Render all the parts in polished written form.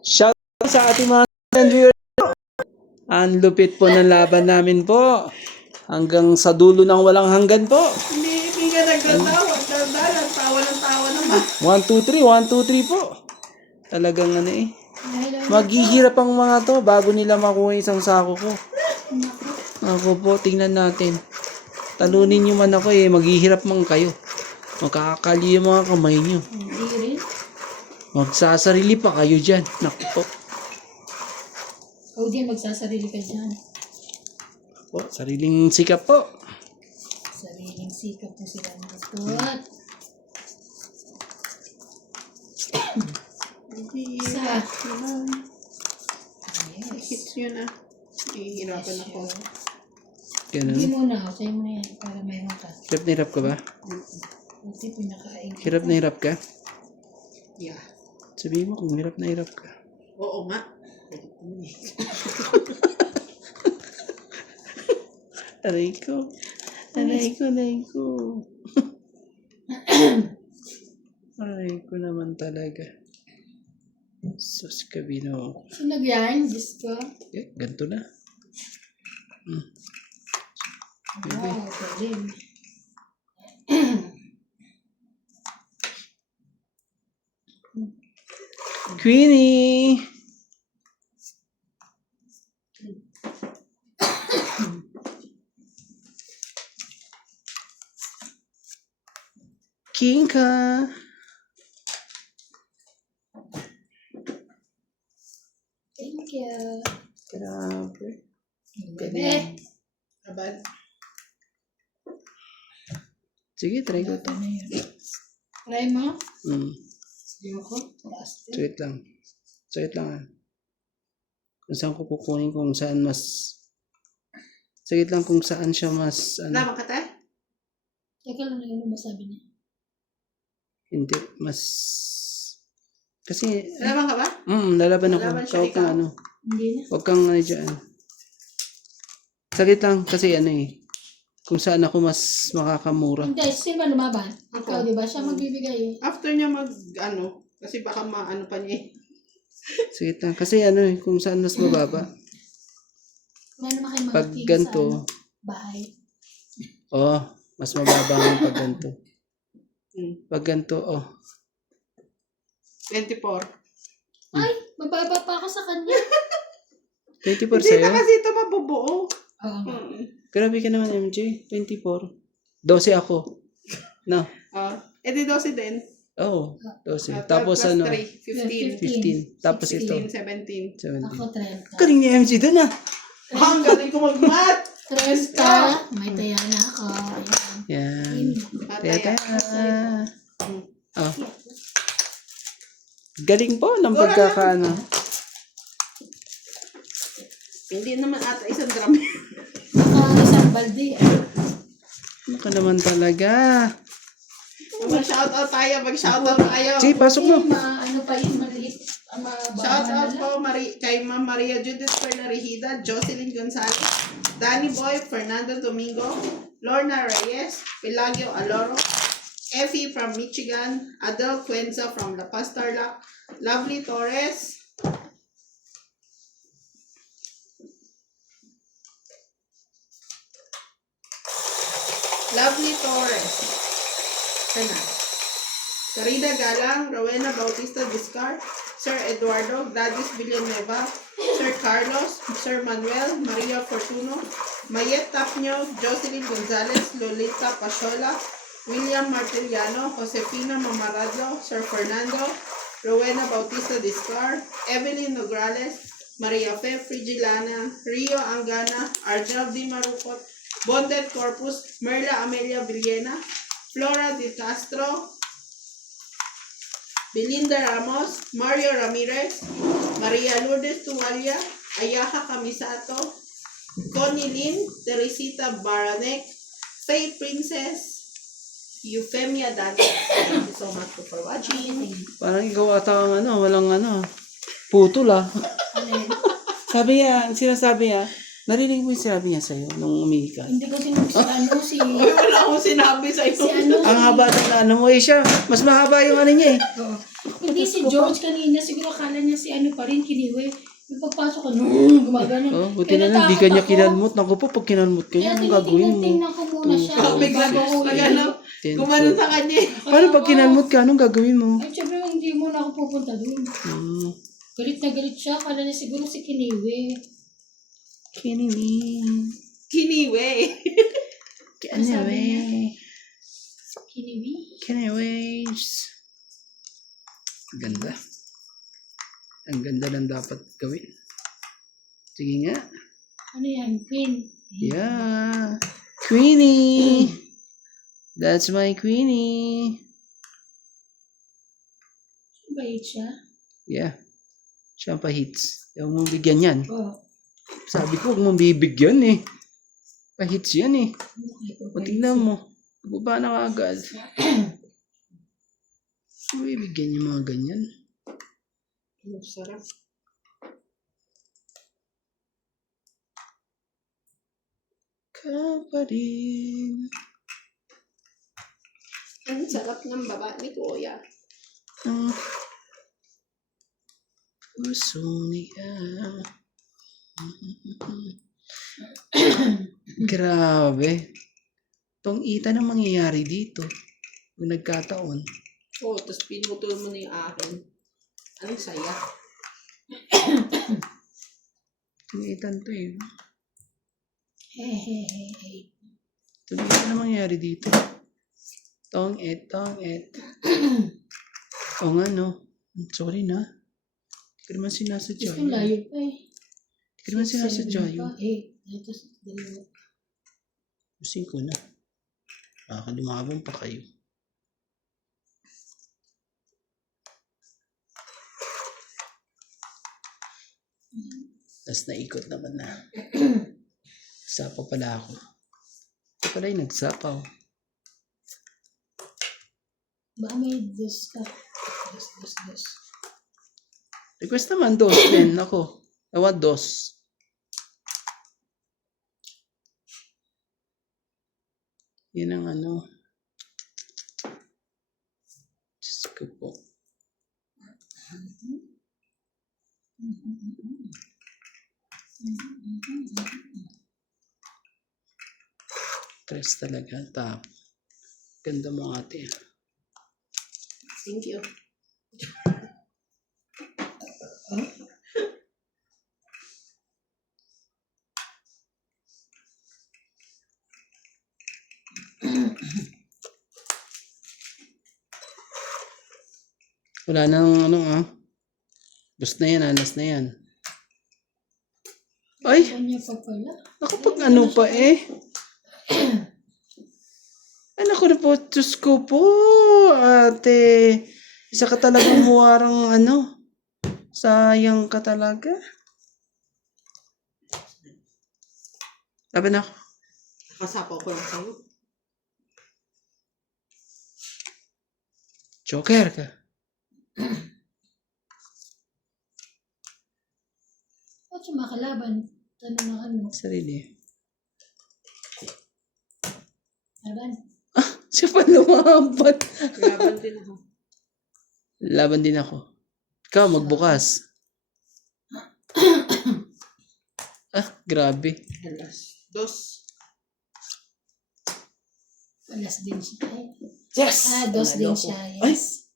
Shout out sa ating mga viewers. Ang lupit po ng laban namin po. Hanggang sa dulo ng walang hanggan po. Hindi ka nagkatawa. Tawa ng tawa naman. 1, 2, 3. 1, 2, 3 po. Talagang ano eh. Maghihirap ang mga to bago nila makuha isang sako ko. Ako po, tingnan natin. Talunin nyo man ako eh. Maghihirap man kayo. Makakakali yung mga kamay nyo. Hindi rin. Magsasarili pa kayo dyan. Naku po. O di, magsasarili ka dyan. Po, sariling sikap po. Sariling sikap mo sila magpot. Isa. Yes. Hits yun ah. Ihirapan ako. Ganun. Hindi muna. Sa'yo mo na yan para mayroon ka. Hirap na hirap ka ba? Kasi pinakain ka. Hirap na hirap ka? Yeah. Sabihin mo kung hirap na hirap ka. Oo nga. Aray ko. Aray ko, aray ko. Aray ko naman talaga. Sus, kabino. Sunog yan, Diyos ko. Eh, ganito na. Wow, galing. Queenie! Kinka! Thank you. Grabe. Bebe. Abad. Sige, try ko ito. Try mo. Mm. Yung ko. Plastic. Wait lang. Wait lang ah. Kung saan ko kukunin kung saan mas... Sagit lang kung saan siya mas... Ano, Laban ka tayo? Teka lang na yun ang masabi niya. hindi, mas... Kasi... Laban ka ba? Lalaban ako. Lalaban siya, Huwag kang ikaw? ano. Hindi na. Huwag kang ano dyan. Sagit lang kasi ano eh. Kung saan ako mas makakamura. Hindi, sino ba lumaban? Ikaw, di ba? Siya magbibigay eh. After niya ano, kasi baka maano pa niya eh. Sagit lang. Kasi ano eh, kung saan mas mababa. May naman kayo mga Pag tig ganito, sa ano, bahay. mas mababa ang pag ganito. Hmm. Pag ganito, 24. Ay, mababa pa ako sa kanya. 24 Hindi sa'yo? na kasi ito mabubuo. Oo. Grabe ka naman, MJ. 24. 12 ako. No. Di 12 din. Oo, 12. 12 Tapos plus ano, 3, 15. 15. Tapos ito, 16, 17. 17. Ako 30. Galing ni MJ dun ah. Ang galing ko mag-mat! 30. May taya na ako. Ayan. Yan. Mataya. Teta. Oh. Galing po ng pagkakaano. Hindi naman ata isang drum. Isang balde. Ano ka naman talaga? Mag-shoutout tayo. Sige, pasok mo. Ano pa yun, maliit. Shoutout po kay Ma'am Maria Judith Fernarihida, Jocelyn Gonzalez, Danny Boy, Fernando Domingo, Lorna Reyes, Pelagio Aloro, Effie from Michigan, Adel Cuenza from La Paz Tarlac, Lovely Torres, Sarida Galang, Rowena Bautista Discar, Sir Eduardo, Gladys Villanueva, Sir Carlos, Sir Manuel, Maria Fortuno, Mayet Tapño, Jocelyn Gonzalez, Lolita Pasola, William Martiliano, Josefina Mamaradlo, Sir Fernando, Rowena Bautista Discar, Evelyn Nograles, Maria Fe Frigilana, Rio Angana, Arjel Di Marupot, Bondet Corpus, Merla Amelia Villena, Flora Di Castro, Belinda Ramos, Mario Ramirez, Maria Lourdes Tuwalia, Ayaha Camisato, Connie Lin, Teresita Baranek, Faye Princess, Euphemia Dante. Thank you so much for watching. Parang ikaw ata ang walang putol ah. Sabi niya, sinasabi niya, narinig mo yung sinabi niya sa'yo nung umihi ka. Hindi ko sinabi si Uy, wala akong sinabi sa iyo. si ano. Ang haba ng ano mo siya, mas mahaba yung ano niya eh. Hindi si George kanina, siguro akala niya si ano pa rin, kiniwi. Yung pagpasok ko, gumagano. Oh, buti na lang, di ka niya kinalmot. Naku po, pag kinalmot ka niya, Kaya anong gagawin mo? tinitingnan ko muna siya. Oh, may glagos pag ano. 10, Gumanon sa kanya. Paano pag kinalmot ka, anong gagawin mo? Ay, syempre, hindi mo na ako pupunta doon. Galit na galit siya. Akala niya siguro si Kiniwi. Kiniwi. Kiniwe. Kiniwi. Kiniwi? Kiniwi. Ganda. Ang ganda lang dapat gawin. Sige nga. Ano yan? Queen? Yeah. Queenie. That's my Queenie. Bait siya? Yeah. Siya ang pa-hits. Huwag mong bigyan yan. Oo. Sabi ko, huwag mong bibigyan eh. Pa-hits yan eh. O, tignan mo. Baba na agad. Huwag bibigyan yung mga ganyan. Sarap. Ka pa rin. Ang sarap ng baba ni Kuya. Ang puso niya. Grabe. Tong ita na mangyayari dito. Kung nagkataon. Oh, tapos pinutol mo na yung akin. Ang saya. Tong itan to eh. Hehehe. Tong ita na mangyayari dito. Tong et. O nga no. Sorry na. Hindi ko naman sinasadya Gusto layo pa eh. Hindi ko naman sinasadya yun. Ito sa dalawa. Pusing ko na. Baka lumabang pa kayo. Tapos naikot naman na. Sapa pala ako. Ito pala yung nagsapaw. Baka may dos ka. Dos. Request naman dos din. Ako. I want dos. Yan ang ano. Diyos ko po. Tres talaga. Tap. Ganda mo ate. Thank you. Wala nang ano Last na yan last na yan. Ay! Kanya pa pala. Nakapag ano pa eh. Ay naku na po. Diyos ko po. Ate. Isa ka talagang muwarang ano. Sayang ka talaga. Laban ako. Nakasapaw ko lang sa'yo. Joker ka. Ba't siya makalaban? Tanong na ano? Sarili. Laban? Siya pa lumaban. Laban din ako. Laban din ako. Ikaw magbukas. Grabe. Alas. Dos. Alas din siya. Yes! Dos din siya. Ay! Yes.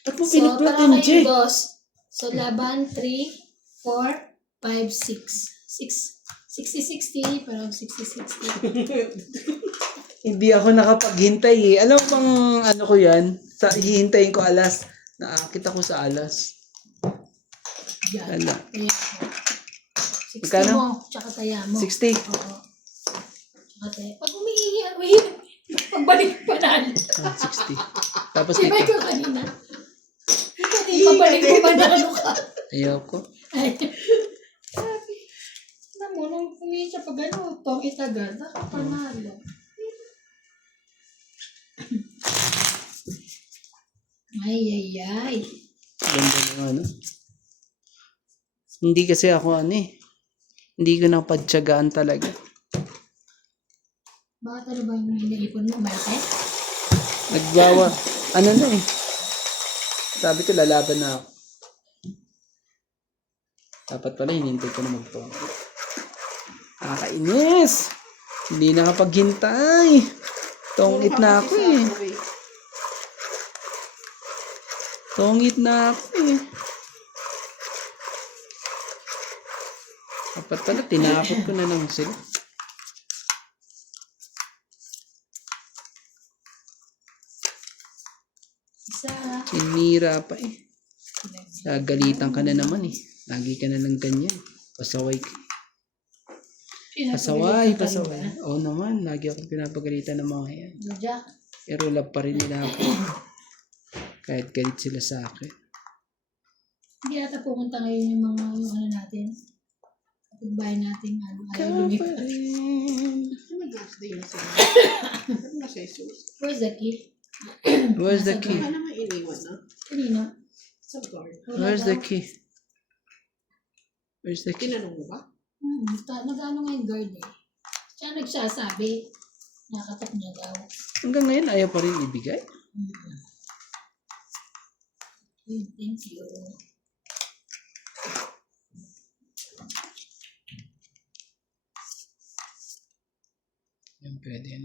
Ba't mo So, piniplat tara yung J? kayong dos. So, laban 3, 4, 5, 6. 60-60. Parang 60-60. Hindi ako nakapaghintay eh. Alam mo bang ano ko yan? Hihintayin ko alas. Nakakita ko sa alas. Yan. Wala. Ayan. 60 Magkano? mo. Tsaka taya mo. 60. Oo. Tsaka taya. Pag umiihi, pagbalik pa na. 60. Tapos Sibay dito. ko kanina. Hindi pabalik mo ba na ano ka? Ayaw ko. Ay. Sabi. Alam mo, nung umiihi siya pag ano, tong itagal, nakapanalo. Ay. Ganda ng ano. Hindi kasi ako ano eh. Hindi ko napadyagaan talaga. Bakit ano ba yung hinaipon mo? Malaki? Nagbawa. Ano na eh. Sabi ko, lalaban na ako. Dapat pala, hinintay ko na magtongkit. Nakakainis! Hindi nakapaghintay. Tongit na ako eh. Tongit na ako eh. Dapat pala, tinapot ko na lang sila. Isa. Sinira pa eh. Gagalitan ka na naman eh. Lagi ka na lang ganyan. Pasaway ka. Pasaway. Oo naman, lagi ako pinapagalitan ng mga yan. Jack. Pero love pa rin nila ako. Kahit galit sila sa akin. Hindi ata pumunta ngayon yung mga ano natin. Kapag-bahay natin. Ayaw lumipat. Nag-gas day na sila. Ano na siya isus? Where's the key? Where's the key? Ano naman iniwan na? Kanino? Sa guard. Where's the key? Where's the key? Tinanong mo ba? Nag-ano nga yung guard eh. Siya nagsasabi. Nakatok niya daw. Hanggang ngayon, ayaw pa rin ibigay. Thank you. Yan, pwede yan.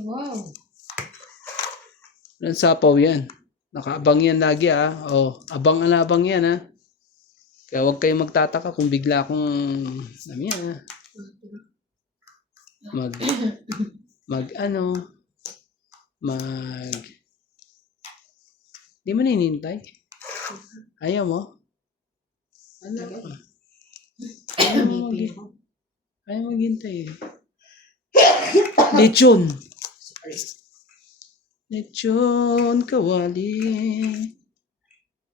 Wow. Walang sapaw yan. Nakaabang yan lagi Oh, abang yan Kaya huwag kayong magtataka kung bigla akong di mo ninintay? Ayaw mo? Ano? Ayaw maghintay eh. Lechon! Sorry. Lechon, kawali.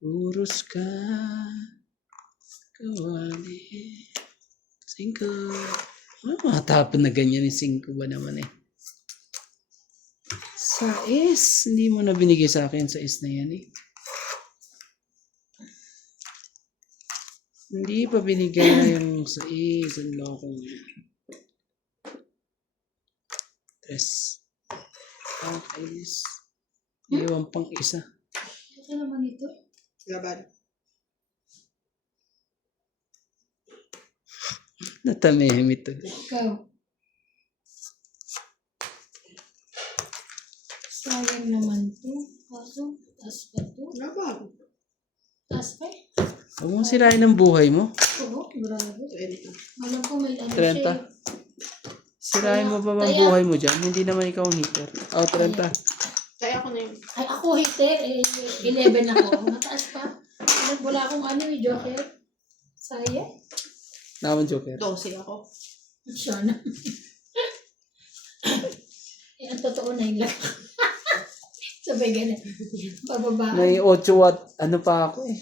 Urus ka. Kawali. 5. Ano matapon na ganyan yung 5 ba naman eh? Sais. Hindi mo na binigay sa akin sais na yan eh. Hindi pa binigay na yung sais. Ang lokong yan. 3. Ang kainis. Iwan pang isa. Ito naman ito. Laban. Natamehim ito. Ikaw. Sayang naman to. Kaso, taas pa to. Laban. Taas pa eh. Huwag mong sirain ang buhay mo. Oo, grabe. 20. Alam ko may ano 30. siya eh. Sirain mo pa bang buhay mo dyan? Hindi naman ikaw ang hitter. 30. Kaya ako na yun. Ay, ako hitter. 11 ako. Mataas pa. Wala akong ano eh, joker. Sayang. Naman joker. 12 ako. Siya na. Ang totoo na yun lang. Sabay ganun. Pababa. May 8 watt. Ano pa ako eh.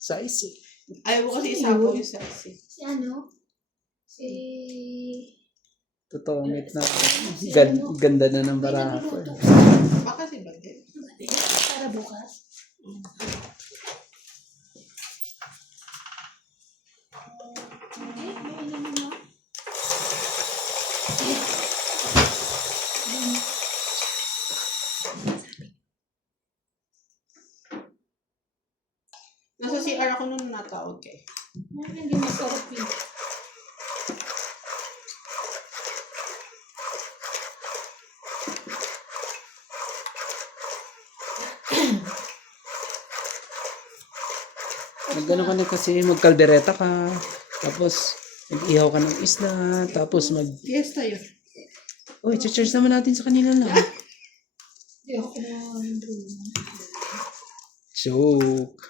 Size eh. Ayaw mo kasi isapo yung size. Si ano? Si... Totoo ngit na. Ganda na ng baraha ko eh. Baka si Bagay. Para bukas. Okay, may ano mo. Nasa CR ako nung natawag kay. Hindi masarap yun. Nagano ka na kasi magkaldereta ka. Tapos mag-ihaw ka ng isla. Tapos Fiesta yun. Uy, charge naman natin sa kanila lang. Hindi ako kumakain doon. Joke.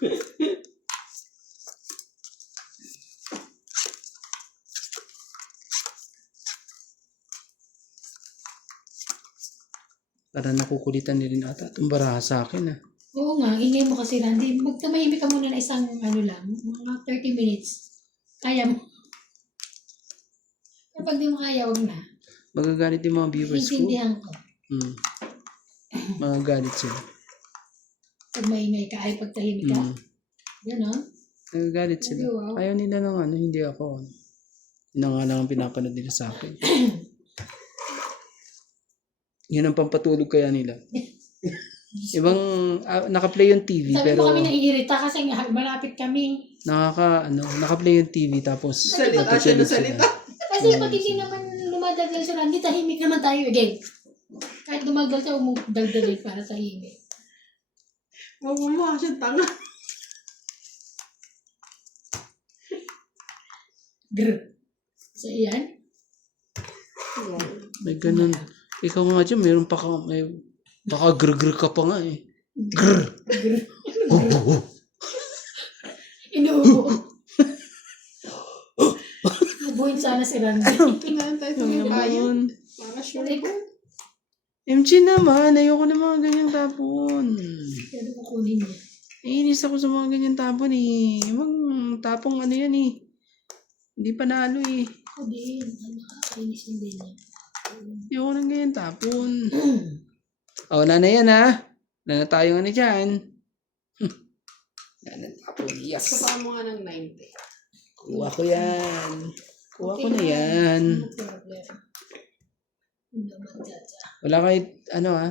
Para nakukulitan nila ata itong baraha sa akin Oo nga, ingay mo kasi Randy. Magtamahimik ka muna na isang ano lang, mga 30 minutes. Kaya mo. Kapag di mo kaya, huwag na. Magagalit yung mga viewers ko. Intindihan ko. Magagalit sila. Pag maingay ka, ay pagtahimik ka. Ganon. Nagagalit sila. Wow. Ayaw nila ng hindi ako. Yun na nga lang ang pinapanood nila sa akin. Yun ang pampatulog kaya nila. Ibang, naka-play yung TV, Sabi pero mo kami naiirita kasi nga malapit kami. naka-play yung TV, tapos Salita siya natutulog ng salita. Kasi pag hindi naman lumadagal si Randy, tahimik naman tayo again. Kahit dumagal siya, umudagdalig para tahimik. Huwag mo mukha siyang tanga. Grr. So, yan. May ganun. Ikaw nga dyan, mayroon pa ka, baka grr ka pa nga eh. Grr. Inuubo. Nabuhin sana si Randy. Pinantay ito yung bayan. Para sure. MG naman, ayoko na mga ganyang tapon. Pero kukunin niya. Iinis ako sa mga ganyang tapon eh. Yung tapong ano yan eh. Hindi pa nalo eh. Ako din. Nakakainis din niya. Ayoko ng ganyang tapon. Wala na yan ha. Wala na tayong ano dyan. Wala na tapon. Yes. Kapaan mo nga ng 90. Kuha ko yan. Kuha ko na yan. No problem. No matata. Wala kahit ano ha.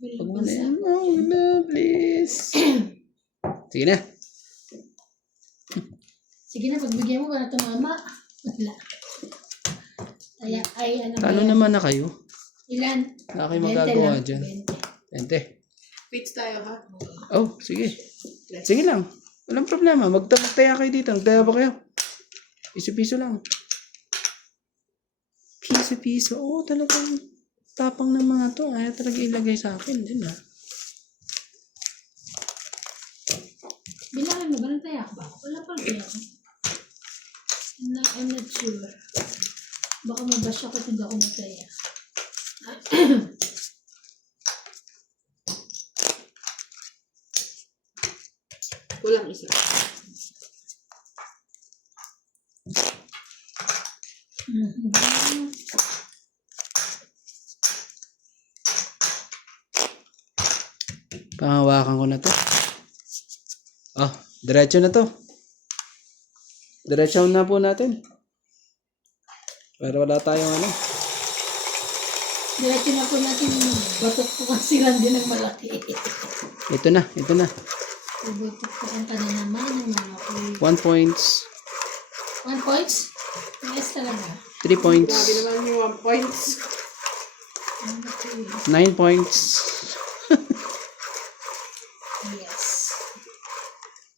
Pag mo na yan. Oh, no, please. Sige na. Sige na, pagbigyan mo para tumama. Wala. Ay, ano ba Talo yan? naman na kayo. Ilan? Wala kayo 20 magagawa lang. dyan. 20. Ente. Quits tayo ha. Oh, sige. Sige lang. Walang problema. Magtaya kayo dito. Magtaya ba kayo? Piso-piso lang. Piso-piso. Oo, talagang tapang ng mga to. Ayaw talaga ilagay sa akin. Din ha. Bilangan mo ba ng tayak ba? Wala pa tayak. I'm not sure. Baka mabash ako kung ako mataya. Kulang isa. Pangawakan ko na to. Oh, diretso na to. Diretso na po natin. Para wala tayong ano. Diretso na po natin yung batok po kasi Randy ng malaki. Ito na, ito na. Batok po ang tanan naman ng malaki. 1 points. 1 points? Yes talaga. 3 points. Grabe naman yung 1 points. 9 points. Yes.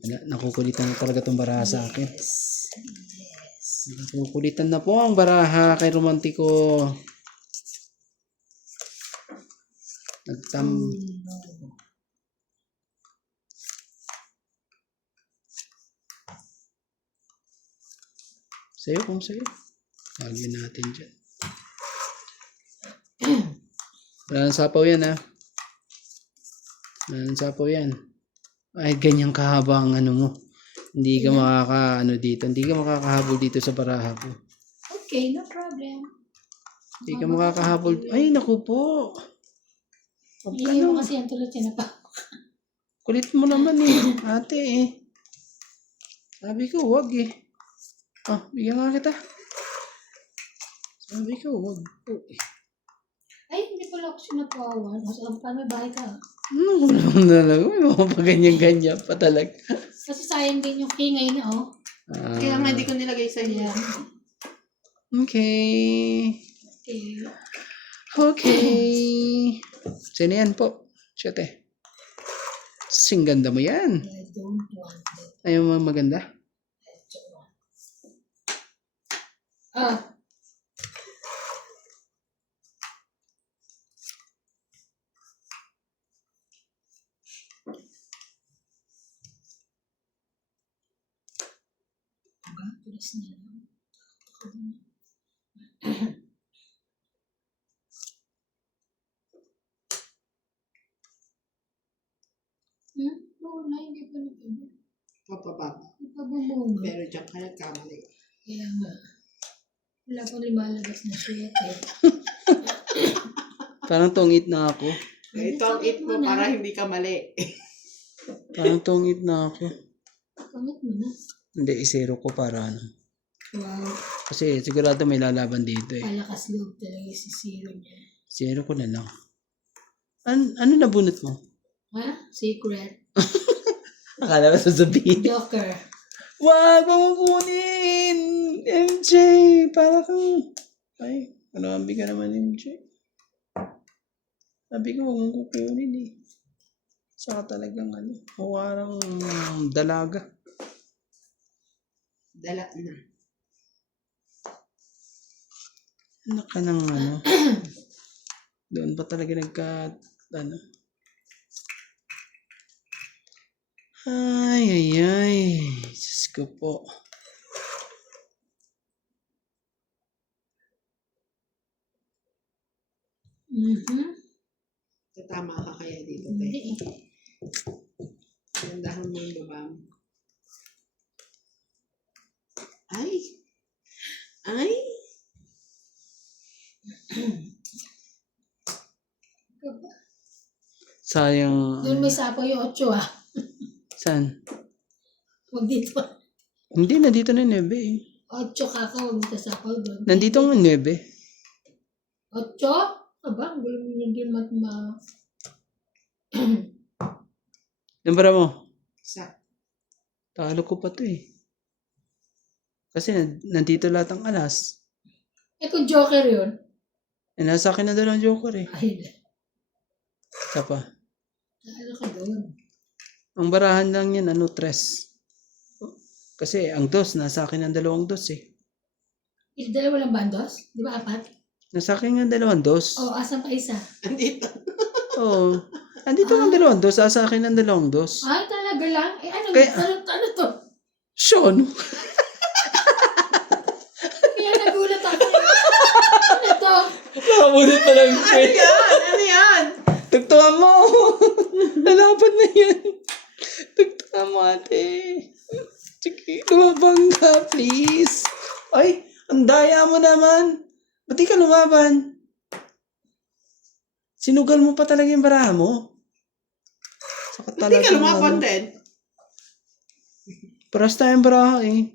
Wala, nakukulitan na talaga itong baraha sa akin. Yes. Nakukulitan na po ang baraha kay Romantiko. Sa'yo kung sa'yo. Lagyan natin dyan. Wala nang sapaw yan ha. Wala nang sapaw yan. Ay, ganyan kahaba ang ano mo. Hindi ka makaka-ano dito. Hindi ka makakahabol dito sa baraha ko. Okay, no problem. Hindi ka makakahabol. Ay, naku po. Huwag ka Hindi mo na. kasi ang tulad siya na pa. Kulit mo naman eh. Ate eh. Sabi ko, wag eh. Ah, bigyan nga kita. Sabi ko, wag po eh. Ay, hindi pala ako sinapawan. Mas paano may bahay ka? Ano ko naman talaga? May mga paganyan-ganyan pa talaga. Kasi sayang din yung key ngayon na, oh. Kaya nga hindi ko nilagay sa iyo. Ayan. Okay. Okay. Okay. Sino yan po? Siyete. Sing ganda mo yan. I don't want that. Ayaw mo maganda? I don't want. Ah. Tulis niya lang. Oo, hindi pa na. Papababa. Hindi pa bumuno. Pero dyan ka nagkamali. Kaya nga. Wala pang lumalabas na shit eh. Parang tungit na ako. Ito ang it mo para hindi ka mali. Parang tungit na ako. Pangit mo na. Hindi, isero ko para ano. Wow. Kasi sigurado may lalaban dito eh. Palakas loob talaga si Zero niya. Zero ko na lang. Ano nabunot mo? Ha? Secret. Akala ko sasabihin. Joker. Wag mong kunin! MJ! Para kang... Ay, marami ka naman, MJ. Sabi ko, wag mong kukunin eh. Saka talagang hawarang dalaga. Dala na. Anak ka ng doon pa talaga Ay. Diyos ko po. Tama ka kaya dito, Hindi te. Gandahan mo yung baba mo. Ay! Sayang. Doon may sapo yung 8 ah. Saan? Huwag dito. Hindi, nandito na yung 9 eh. 8 huwag dito sapo doon. Nandito ang 9. 8? Aba, gulo mo hindi matma. Nambara mo? Sa. Talo ko pa to eh. Kasi nandito lahat ang alas. Kung joker yun. Nasa akin na daw ang joker eh. Ay, Isa pa. ano ka doon? Ang barahan lang yan, 3. Kasi ang 2, nasa akin ang 2 eh. Dalawa lang bandos? Di ba 4? Nasa akin ang 2. Oo, asan pa isa? Andito. Oo. Andito ang 2, sa akin ang 2. Ay, talaga lang? Ano to? Sean! Kaya nagulat ako. Ano to? Nakabulit pa lang. Ano yan? Tugtungan mo! Lalaban na yan. Tugtungan mo, ate. Sige, lumabang ka, please. Ay, ang daya mo naman. Ba't di ka lumaban? Sinugal mo pa talaga yung baraha mo. Saka Hindi ka lumaban ano, din. paras tayong baraha eh.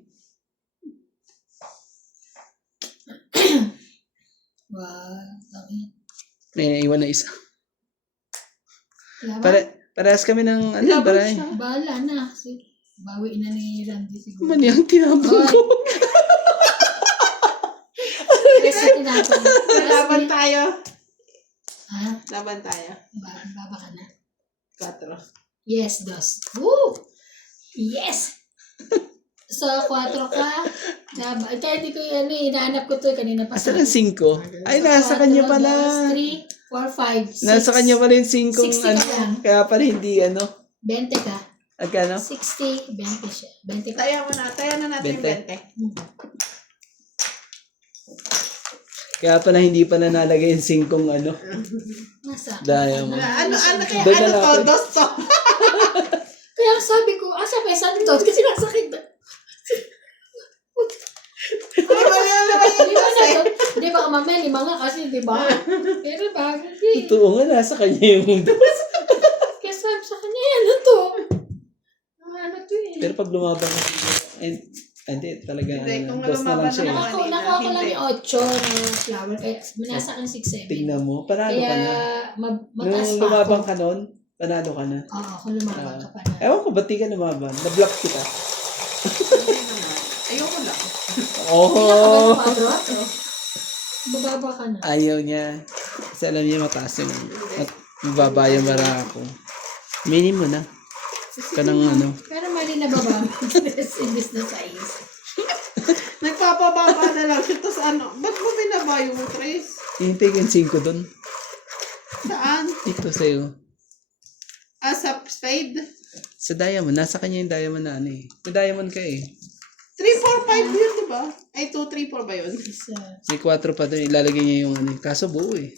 Wow, bakit? May naiwan na isa. Laban? Parehas kami ng Laban baraha. siya. Bahala na. Sige. Bawi na ni Randy siguro. Mani ang tinabang ko. Kasi tinapon. Laban tayo. Ha? Laban tayo. Baba ka na. 4. Yes, 2. Woo! Yes! So, 4 ka. Kaya hindi ko yan inaanap ko to kanina pa. Asan ang 5? Ay, nasa kanya pala. 3, 4, 5, 6. Nasa kanya pala yung 5 60 ka lang. Kaya pala hindi 20 ka. Agkano? 60, 20 siya. 20 ka. Tayo na natin yung 20. Kaya pala hindi pa nalagay yung 5 Nasa. diamond. Ano kaya? Doon na Ano lang to? ako. 2 to. Kaya sabi ko, asa pa yung santos? Kasi nasakit na. Di ba na to? Di ba mamaya 5 nga kasi, di ba? Pero ba? Hindi. Totoo nga, nasa kanya yung Kaya sabi sa kanya, ano to? Ano to eh? Pero pag lumaban ka, hindi, talaga, Hindi, kung dos na lang lumaban siya. eh. naman. Nakuha ko lang yung 8 na flower. Kaya nasa akin 6, 7. Tingnan mo, panalo Kaya ka na. mataas Nung pa ako. lumabang ka nun, panalo ka na. Oo, kung lumabang ka pa na. Ewan ko, ba't di ka lumaban? Na-block kita. Hindi naman. Ayoko lang. Oh! Bababa ka na. Ayaw niya. Kasi alam niya mataas yung mababa yung bara ko. Minimo na. Kanang Pero mali na baba. Imbis na size. Nagpapababa na lang siya. Tapos ba't mo binaba yung 3? hintay ko yung 5 dun. Saan? Ito sa'yo. Sa spade? Sa diamond, nasa kanya yung diamond na eh. May diamond ka eh. 3, 4, 5 yun, di ba? Ay, 2, 3, 4 ba yun? Isa. May 4 pa dun, ilalagay niya yung Kaso buo eh.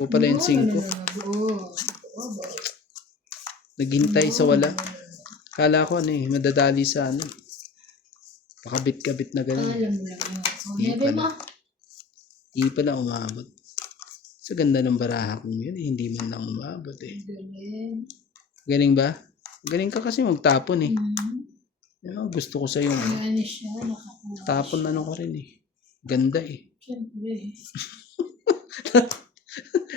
Buo pala yung 5. Oo. Naghintay sa wala. Kala ko madadali sa pakabit-kabit na gano'n. Alam mo lang yun. Hindi Sabi mo. Hindi pala umabot. Sa ganda ng baraha kong yun hindi man lang umabot eh. Galing. Galing ba? Galing ka kasi magtapon eh. Mhm. Gusto ko sa yung Gani siya. Nakakuha. tapon ko rin eh. Ganda eh. Siyempre.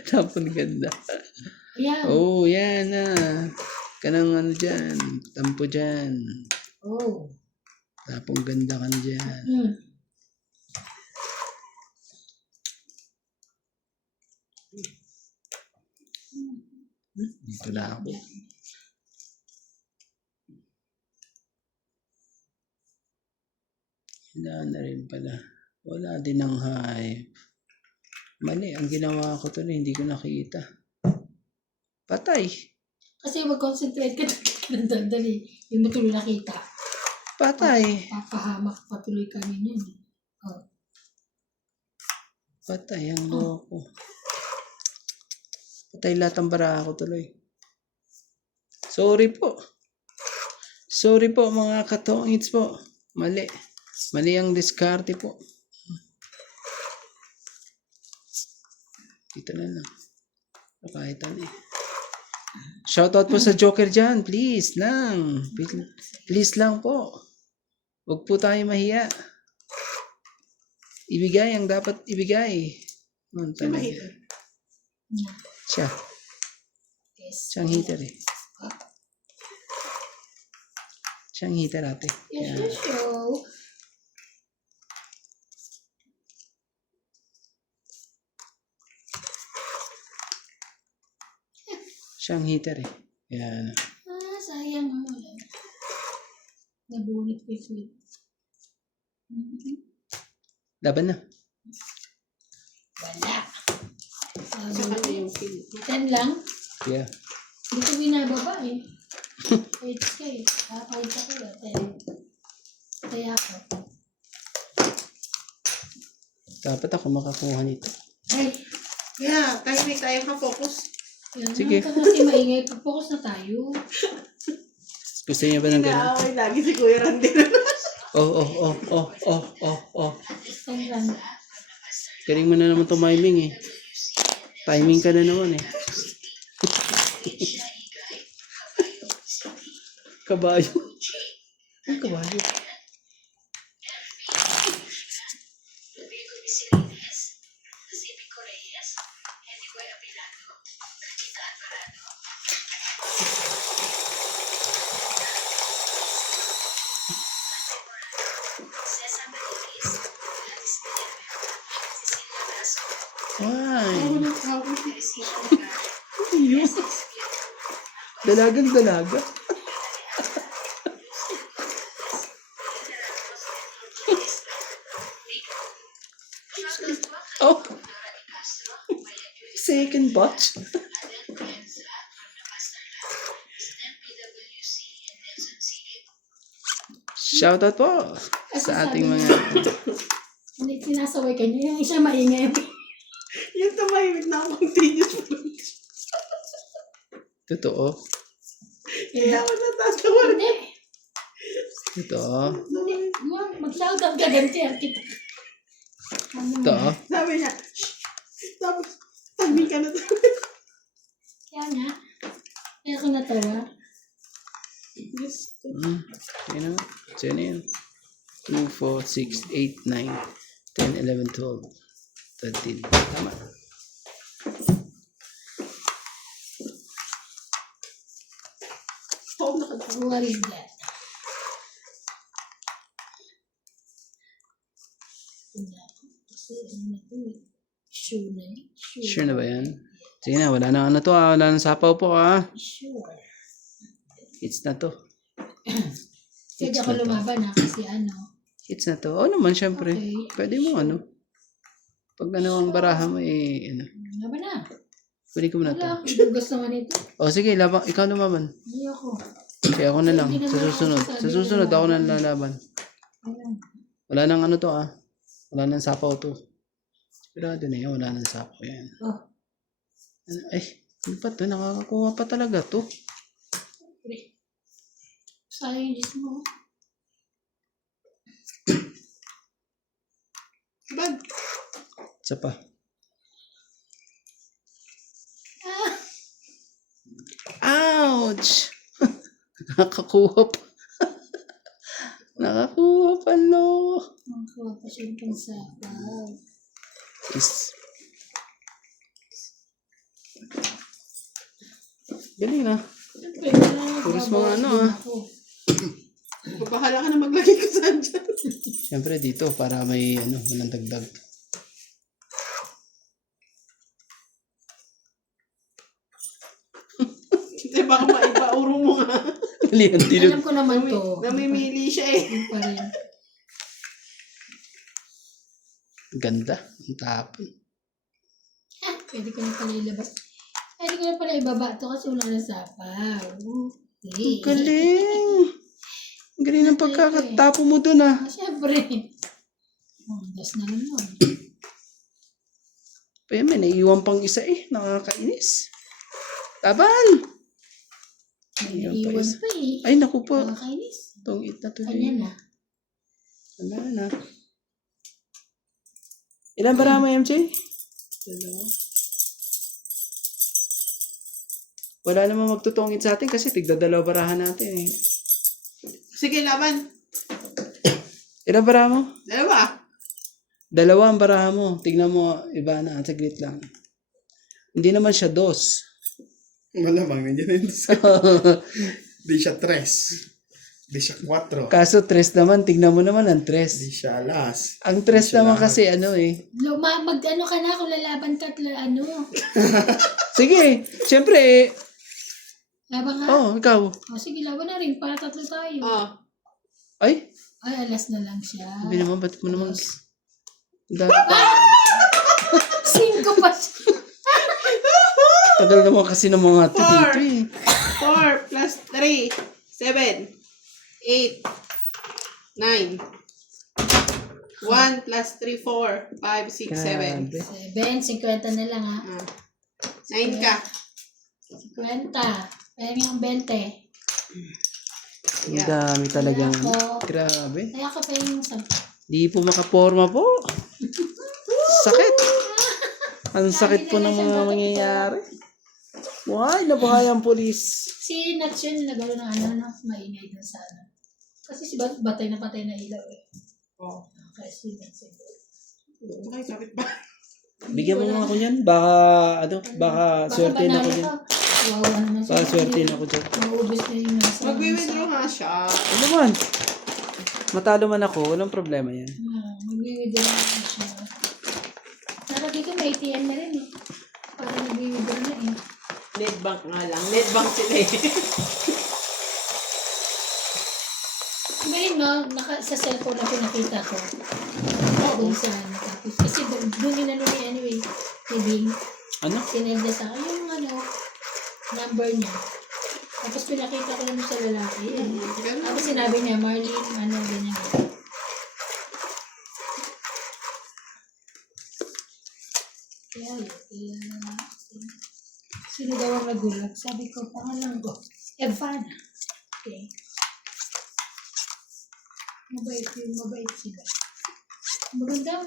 Tapon ganda. Ayan. Oh, yan na. Kanang ano dyan. Tampo dyan. Oh. Tapong ganda ka na dyan. Hmm. Dito na ako. Wala na rin pala. Wala din ang hype. Mali, ang ginawa ko to hindi ko nakita. Patay. Kasi mag-concentrate ka ng dandali. Yung mo tuloy nakita. Patay. Papahamak patuloy ka ninyo. Oh. Patay ang loko. Patay lahat ang bara ko tuloy. Sorry po. Sorry po mga katongits po. Mali. Mali ang diskarte po. Dito na lang. Kahit ano eh. Shoutout po sa Joker dyan. Please lang. Please lang po. Huwag po tayo mahiya. Ibigay ang dapat ibigay. Ano talaga? Mahirap. Siya. Yes. Siyang heater eh. Siyang heater ate. Yes, yes, show. Siyang heater eh. Yan. Sayang mo. Nabunit ko yung sweet. Laban na. Wala. Sa kanya yung pin. 10 lang. Yeah. Hindi ko binababa eh. Kahit ka eh. Kahit ako eh. 10. Kaya ako. Dapat ako makakuha nito. Ay. Yeah, tahimik tayo ka-focus. Yan Sige. na. Kasi maingay. Focus na tayo. Gusto niya ba ng gano'n? Inaaway lagi si Kuya Randy. Oh. 10 lang. Galing mo na naman tumiming eh. Timing ka na naman eh. Kabayo. Ang kabayo. Why? Yun. Dalagang dalaga. Oh. Second batch. Shoutout po sa ating mga... Hindi sinasaway ka niya. Yung isa maingay. Yung tumahimik na ako continuous. Totoo. Hindi ako natatawa. Hindi. Totoo. Mag-shoutout ka ganti. Kita. Totoo. Sabi niya, shh. Tapos, tahimik ka na tayo. Kaya nga. Kaya ako natawa. Yes. Yun na. So yun yun. 2, 4, 6, 8, 9, 10, 11, 12, 13. Tama. Oo, nakatawa. What is that? Kasi ano na ito eh. Sure na eh. Sure na ba yan? Sige na, wala na ano to ah. Wala na sapaw po ah. Sure. It's na to. Pwede ako lumaban ha kasi ano. It's na to. Oo naman, syempre. Okay. Pwede mo ano. Pag ano ang baraha mo eh, ano. Laban na. Pwede ko muna to. Wala. Ibugas naman ito. O sige, labang, ikaw lumaban. Hindi ako. Kaya ako na lang. Sa susunod. Sa susunod ako na lalaban. Ayan. Wala nang ano to ah. Wala nang sapaw to. Sigurado na yan. Wala nang sapaw yan. Oh. Ay, ano pa to? Nakakakuha pa talaga to. Pre. Sayang yung Diyos mo. Bag. Isa pa. Ouch! Nakakuha pa. Nakakuha pa, no. Makakuha pa siya ng sapaw. Is. Galing na. Siyempre, wala Puros mga babawas ano, din ah. ako. Bahala ka na maglagay ka saan dyan. Siyempre dito para may ano, walang dagdag. Hindi, baka maipauro mo nga. Mali ang tilog. Alam ko naman to. Namimili siya eh. Yun pa rin. Ganda. Ang tapon. Pwede ko na pala ilabas. Pwede ko na pala ibaba to kasi wala na sapaw. Ang galing. Ang galing ng pagkakatapo mo dun ah. Siyempre. Das na lang nun. Pero may naiiwan pang isa eh. Nakakainis. Taban! May Ayun pa naiwan isa. pa eh. Ay, naku po. Nakakainis. Itong it na to. Kanya na. Wala na. Ilan ba mo, MJ? Dalawa. Wala namang magtutungit sa atin kasi tigdadalaw barahan natin eh. Sige, laban. Ilan bara mo? Dalawa. Dalawa ang baraha mo. Tignan mo, iba na. Saglit lang. Hindi naman siya dos. Malamang, nandiyan yun. Di siya 3. Di siya 4. Kaso tres naman, tignan mo naman ang Di tres. siya alas. Ang tres naman kasi ano eh. Mag-ano ka na kung lalaban ka at ano. Sige, syempre eh. Laban ka. Oh, ikaw. Sige, laban na rin. Para tatlo tayo. Oh. Ay, Ay, alas na lang siya. sabi naman, ba't mo naman... Da- Cinco pa siya. Tagal naman kasi ng mga ate dito eh. 4 plus 3. 7. 8. 9. 1 plus 3, 4. 5, 6, 7. Grabe. 7, 50 na lang ha. 9 ka. 50. Kaya yung 20. Ang dami talagang... Ako. Grabe. Kaya ka pa yung 10. Di po makaporma po. Sakit. Ang sakit po ng mga mangyayari. Why? Nabuhay ang polis. Si Nats yun, nagano ng ano, no? Maingay dun sa ano. Kasi si Batay na patay na ilaw eh. Oh. Kaya si Nats yun. Okay, kapit ba? Bigyan mo nga ako yan. Baka, ano, baka swerte na ako dyan. Wow, ano naman siya. Baka swerte na ako dyan. Maubos na yung nasa. Magwi-withdraw nga siya. Ano naman? Matalo man ako, walang problema yan. Mag-withdraw na siya. Dapat dito may ATM na rin eh. Para mag-withdraw na eh. Netbank nga lang. Netbank sila eh. Ngayon no, sa cellphone na pinakita ko. Doon sa ano. Tapos, kasi doon yun ano ni anyway. Ni Bing. Ano? Sinenda sa akin yung ano, number niya. Tapos pinakita ko lang sa lalaki. Tapos sinabi niya, Marlene, ano, ganyan. Kaya, sino daw ang nagulat? Sabi ko, pangalan ko, Evana. Okay. Mabait sila. Maganda,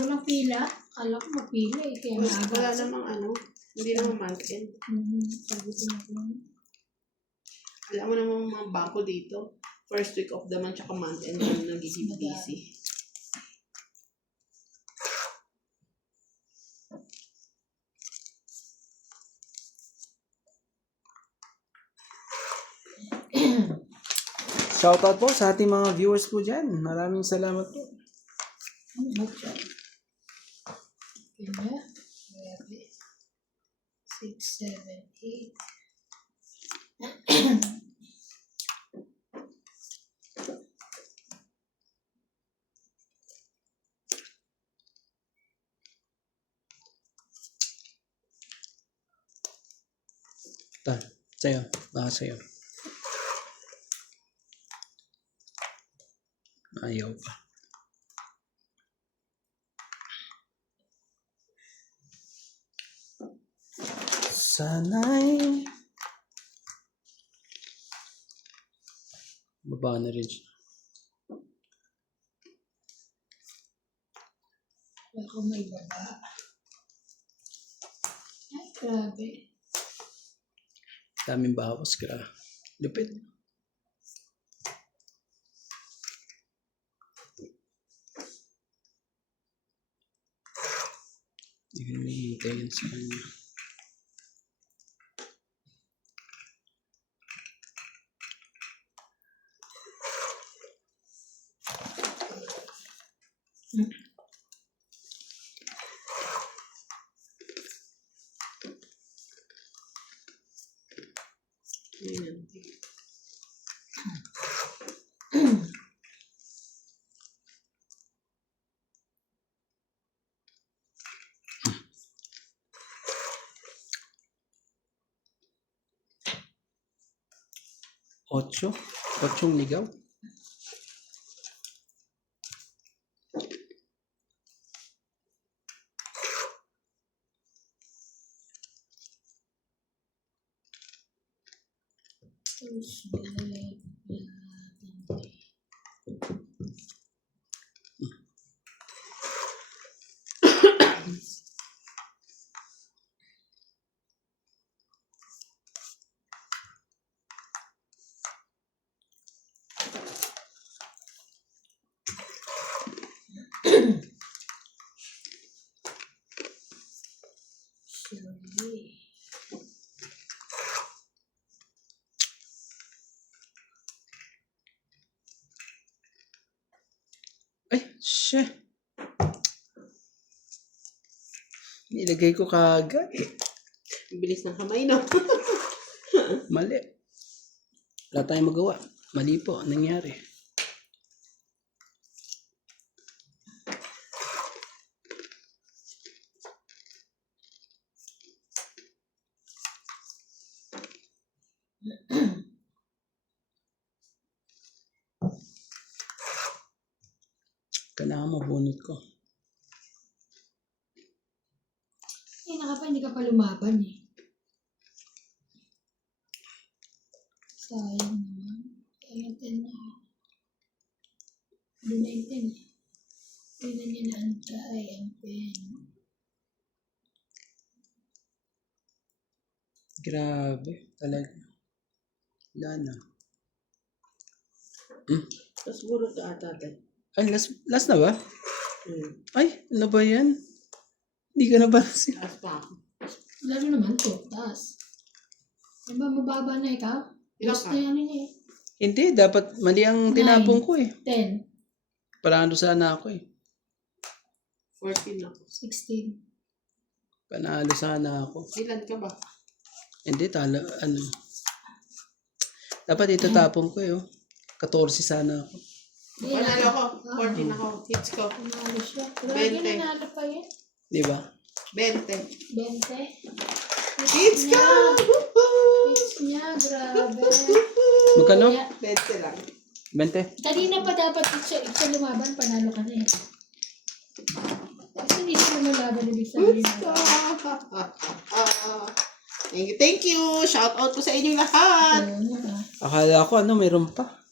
walang pila. Kala ko mapila eh, kaya maaga. Wala namang ano. Hindi naman month-end. Sabi ko na po. Alam mo naman mga bangko dito. First week of the month tsaka month-end yung nagiging busy. Shoutout po sa ating mga viewers po dyan. Maraming salamat po. Ano siya? Kaya, 6, 7, 8. Ta, sa'yo. Baka sa'yo. Ayaw pa. Sana'y... Baba na rin siya. Kaya ko may baba. Ay, grabe. Daming bawas, lupit. Hindi ko naman hintayin sa kanya. Ayan. 8. 8 ligaw. Ay, shit. Nilagay ko kagad. Ang bilis ng kamay, no? Mali. Wala tayong magawa. Mali po ang nangyari. Kailangan mabunot ko. Hindi ka pa lumaban eh. Sayang naman. Kaya 10 na. Hindi na yung 10 eh. Hindi na niya naantay ang pen. Grabe. Talaga. Wala na. Tapos gulot ka ata, ate. Ay, last na ba? Ay, ano ba yan? Hindi ka na ba Taas pa ako. Lalo naman to, taas. Ano ba, mababa na ikaw? Ilang Gusto ka? yan niya eh. Hindi, dapat mali ang tinapong ko eh. 10, Parang sana ako eh. 14 ako. 16. Panalo sana ako. Ilan ka ba? Hindi, ano. Dapat itatapon ko eh. 14 sana ako. Panalo ako. 14 ako. Hits ko. Panalo siya. 20. Lagi nanalo pa yan. Di ba? 20. 20. Hits ko! Woohoo! Hits niya, grabe. Magkano? Kaya, 20 lang. 20. kanina pa dapat siya lumaban, panalo ka na eh. Kasi hindi siya lumalaban, ibig sabihin Hits ko! na. Thank you. Shout out po sa inyong lahat. Akala ko mayroon pa.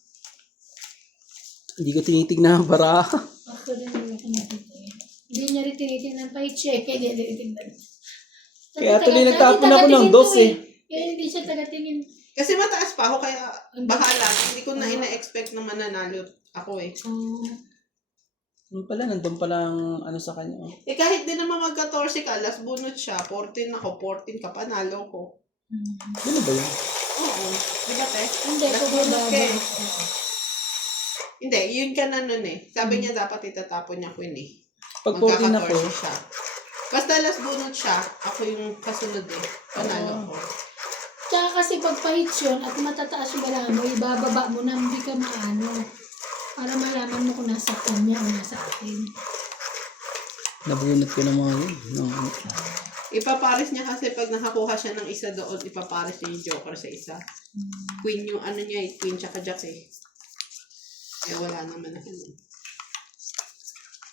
Hindi ko tinitignan ang baraha. Ako rin yung nakikita eh. Hindi niya rin tinitingnan pa i-check. Hindi niya tinitingnan. Kaya tuloy nagtapon ako ng dos eh. Kaya hindi siya tagatingin. Kasi mataas pa ako, kaya bahala. Hindi ko na ina-expect na mananalo ako eh. Ano pala, nandun pala ang ano sa kanya. Oh. Eh kahit din naman mag-14 ka, last bunot siya, 14 ako, 14 ka, panalo ko. Ano ba yun? Oo. Di ba, te? Hindi ko Last bunot ka eh. ba. Hindi, yun ka na nun eh. Sabi niya dapat itatapon niya Queen eh. Pag 14 ako, Magkaka-14 siya. Basta last bunot siya, ako yung kasunod eh. Panalo ko. Tsaka kasi pag pa-hits yun at matataas yung bala mo, ibababa mo na hindi ka maano. Para malaman mo kung nasa kanya o nasa atin. nabunot ko ng mga yun. No. Ipapares niya kasi pag nakakuha siya ng isa doon, ipapares niya yung Joker sa isa. Queen yung ano niya eh, Queen tsaka Jack eh. Eh wala naman na yun.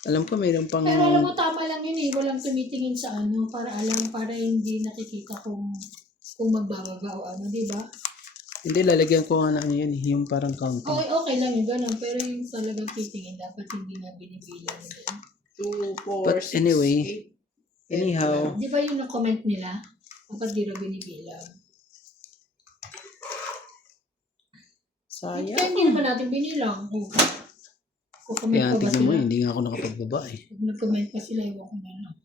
Alam ko mayroon pang... Pero alam mo, tama lang yun eh. Walang tumitingin sa ano para para hindi nakikita kung magbababa o ano, di ba? Hindi, lalagyan ko nga na yun. Yung parang counting. Okay lang yung ganun. Pero yung talagang titingin, dapat hindi na binibilang din. 2, 4, But 6, anyway, 8. anyhow, Di ba yung na-comment nila? Dapat di na binibilang. sayang. Kaya hindi naman natin binilang. Kukomment Kaya pa ba tignan mo, sila? hindi nga ako nakapagbaba eh. Pag nag-comment pa sila, iwan ko na lang.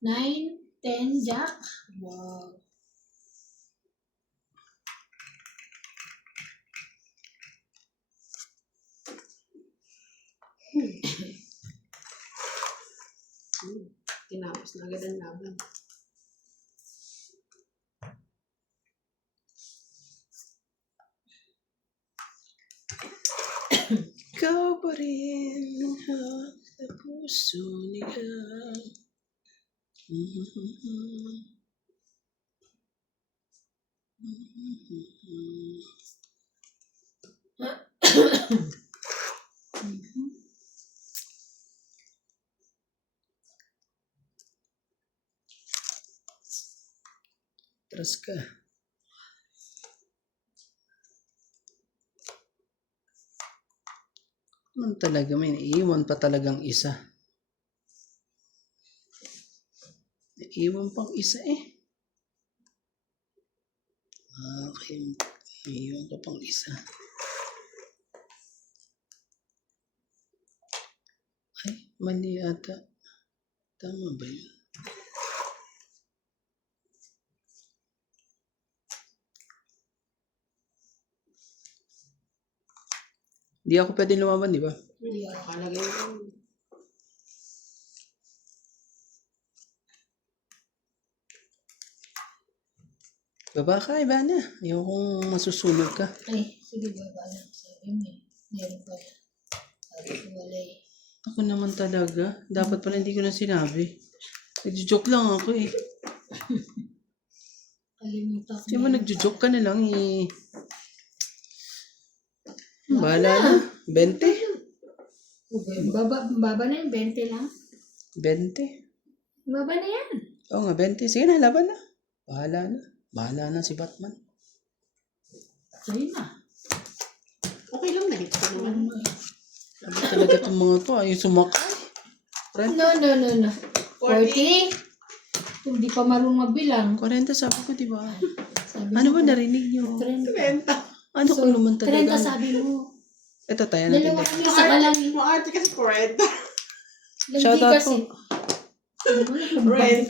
9, 10, Jack. Wow. Tapos na agad ang laban. Ikaw pa rin ang hawak sa puso niya. Tras ka. Ano talaga, may naiiwan pa talagang isa. Naiiwan pang isa eh. Okay, naiiwan pa pang isa. Ay, mali ata. Tama ba yun? Hindi ako pwede lumaban, di ba? Hindi ako kalagay mo. Baba ka, Ivana. Ayokong masusunog ka. Ay, sige, baba lang. Sabi mo eh. Meron pa yan. Sabi ko wala eh. Ako naman talaga. Dapat pala hindi ko na sinabi. Nagjo-joke lang ako eh. Kalimutan ko. Di ba nagjo-joke ka na lang eh. Bahala na. 20? Baba na yung 20 lang. 20? Baba na yan. Oo nga, 20. Sige na, laban na. Bahala na. Bahala na si Batman. Sige na. Okay lang, nahit ko naman. Sabi talaga itong mga to, ayaw sumakay. No. 40? Hindi pa marunong magbilang. 40 sabi ko, di ba? Sabi Ano ba narinig nyo? 30. 30. Ano ko naman 30 talaga? sabi mo. Ito, tayo natin. Dalawa kami sa kalang. Maarte kasi 40. Shout out kasi. po. 40.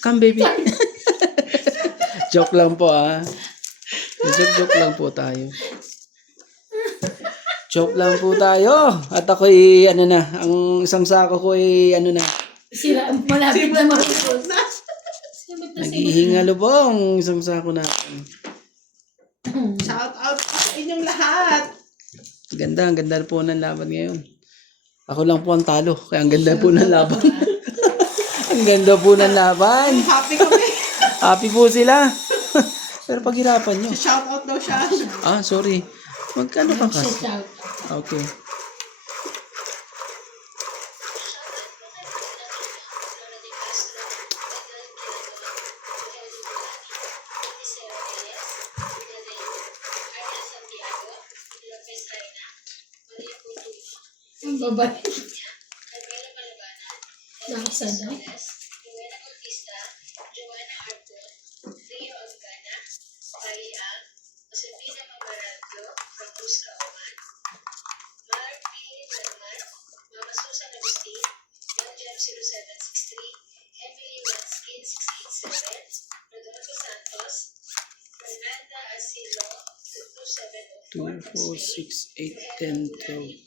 Come baby. Joke lang po ah. Joke lang po tayo. Joke lang po tayo. At ako'y ano na, ang isang sako ko ay ano na, Sira, malapit na mahulog. naghihingalo po ang isang sako natin. Shout out po sa inyong lahat. Ang ganda po ng laban ngayon. Ako lang po ang talo, kaya ang ganda po ng laban. Ang ganda po ng laban. Happy kami. Happy po sila. Pero paghirapan nyo. Shout out daw siya. Ah, sorry. Magkano ka kasi? Shout out. Okay. Ang babae. Nakasan na. Two, 4, 6, 8, 10, 12.